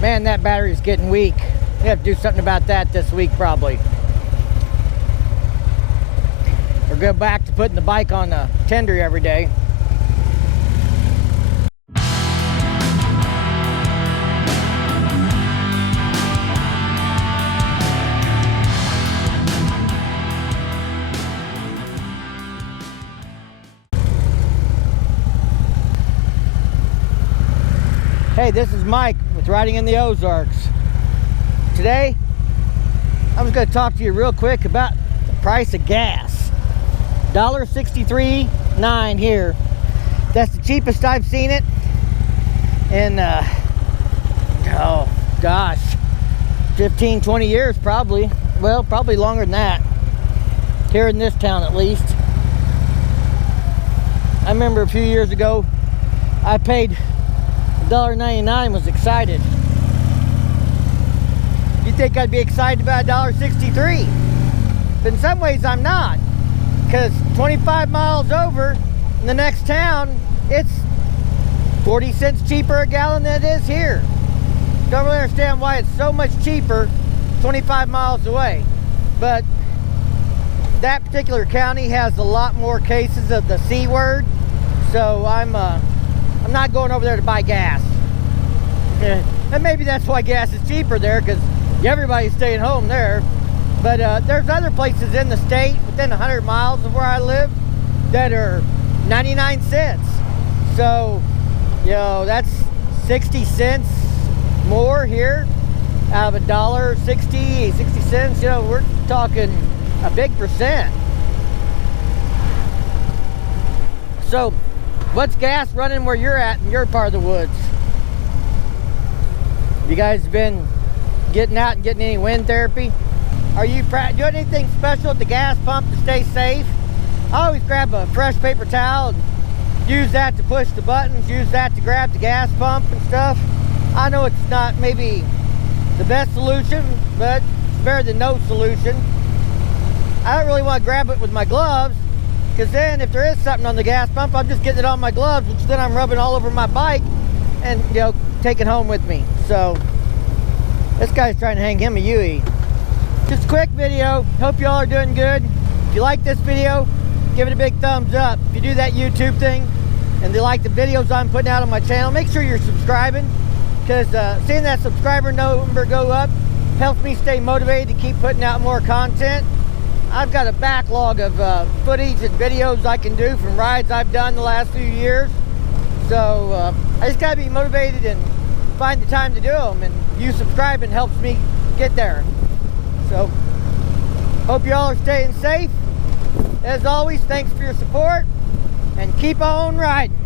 Man, that battery's getting weak. We have to do something about that this week probably. Or go back to putting the bike on the tender every day. Hey, this is Mike with Riding in the Ozarks. Today, I'm just going to talk to you real quick about the price of gas. $1.63.9 here. That's the cheapest I've seen it in, oh gosh, 15, 20 years probably. Well, probably longer than that. Here in this town at least. I remember a few years ago, I paid $1.99, was excited. You think I'd be excited about $1.63? But in some ways I'm not, because 25 miles over in the next town, it's 40 cents cheaper a gallon than it is here. Don't really understand why it's so much cheaper 25 miles away. But that particular county has a lot more cases of the C word, so I'm not going over there to buy gas. And maybe that's why gas is cheaper there, because everybody's staying home there. But there's other places in the state within 100 miles of where I live that are 99 cents. So, you know, that's 60 cents more here out of $1.60, 60 cents. You know, we're talking a big percent. So, what's gas running where you're at in your part of the woods? You guys been getting out and getting any wind therapy? Are you doing anything special at the gas pump to stay safe? I always grab a fresh paper towel and use that to push the buttons, use that to grab the gas pump and stuff. I know it's not maybe the best solution, but it's better than no solution. I don't really want to grab it with my gloves, because then if there is something on the gas pump, I'm just getting it on my gloves, which then I'm rubbing all over my bike and, you know, take it home with me. So this guy's trying to hang him a Yui. Just a quick video. Hope y'all are doing good. If you like this video, give it a big thumbs up. If you do that YouTube thing and you like the videos I'm putting out on my channel, make sure you're subscribing, because seeing that subscriber number go up helps me stay motivated to keep putting out more content. I've got a backlog of footage and videos I can do from rides I've done the last few years. So I just gotta be motivated and find the time to do them, and you subscribing helps me get there. So hope you all are staying safe. As always, thanks for your support, and keep on riding.